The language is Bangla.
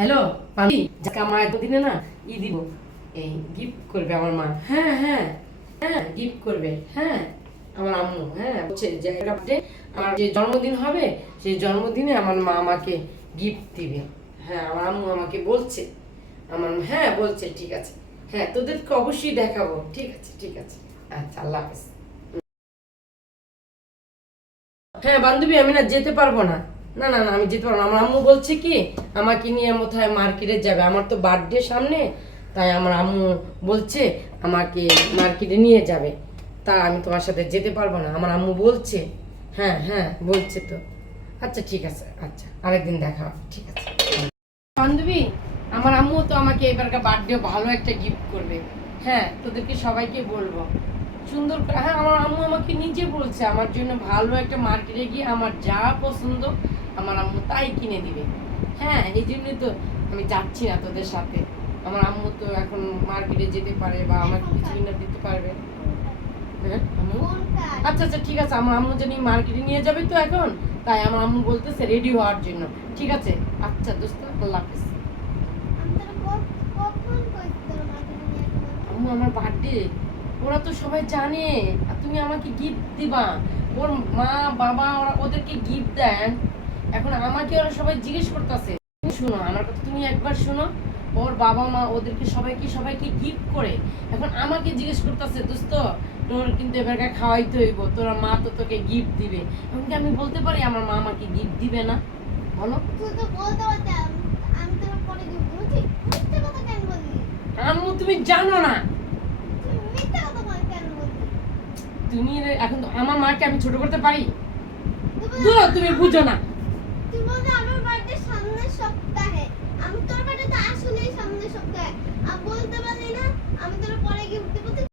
হ্যালো পানি যাকে আমার এতদিনে না ই দিব। এই গিফট করবে আমার মা। হ্যাঁ হ্যাঁ হ্যাঁ গিফট করবে। হ্যাঁ আমার আম্মু হ্যাঁ বলছে যে আমার যে জন্মদিন হবে, সেই জন্মদিনে আমার মা আমাকে গিফট দিবে। হ্যাঁ আমার আম্মু আমাকে বলছে। আমার হ্যাঁ বলছে, ঠিক আছে। হ্যাঁ তোদেরকে অবশ্যই দেখাবো। ঠিক আছে ঠিক আছে। আচ্ছা আল্লাহ হাফেজ। হ্যাঁ বান্ধবী, আমি না যেতে পারব না। না না না, আমি যেতে পারব না। আমার আম্মু বলছে কি, আমাকে নিয়ে কোথায় মার্কেটে যাবে। আমার তো বার্থডে সামনে, তাই আমার আম্মু বলছে আমাকে মার্কেটে নিয়ে যাবে। তা আমি তোমার সাথে যেতে পারব না। আমার আম্মু বলছে হ্যাঁ হ্যাঁ বলছে তো। আচ্ছা ঠিক আছে আচ্ছা আরেকদিন দেখা হবে, ঠিক আছে। বান্ধবী, আমার আম্মু তো আমাকে এবারকার বার্থডে ভালো একটা গিফট করবে। হ্যাঁ তোদেরকে সবাইকে বলব। সুন্দর হ্যাঁ আমার আম্মু আমাকে নিজে বলছে আমার জন্য ভালো একটা মার্কেটে গিয়ে আমার যা পছন্দ আমার আম্মু তাই কিনে দিবে। হ্যাঁ এই জন্যই তো আমি যাচ্ছি না তোদের সাথে। আমার আম্মু তো এখন মার্কেটে যেতে পারে বা আমাকে কিছু কিনে দিতে পারবে। হ্যাঁ আচ্ছা আচ্ছা ঠিক আছে আমার আম্মু জানি মার্কেটে নিয়ে যাবে তো এখন। তাই আমার আম্মু বলতেছে রেডি হওয়ার জন্য। ঠিক আছে? আচ্ছা দোস্ত আল্লাহ হাফিজ। আম্মু আমার বার্থডে ওরা তো সবাই জানে তুমি আমাকে গিফট দিবা। ওর মা বাবা ওরা ওদেরকে গিফট দেন। এখন আমাকে ওরা সবাই জিজ্ঞেস করতেছে শোনো আমার কথা তুমি একবার শোনো। ওর বাবা মা ওদেরকে সবাইকে সবাইকে গিফট করে। এখন আমাকে জিজ্ঞেস করতেছে দোস্ত তোর কিন্তু এবারকে খাওয়াইতে হইব তোরা মা তো তোকে গিফট দিবে। এখন কি আমি বলতে পারি আমার মা আমাকে গিফট দিবে না? বলো। আম্মু তুমি জানো না। তুমি এখন আমার মাকে আমি ছোট করতে পারি? তুমি বুঝো না। তুমি আমার বার্থডে সামনের সপ্তাহে আমি তোর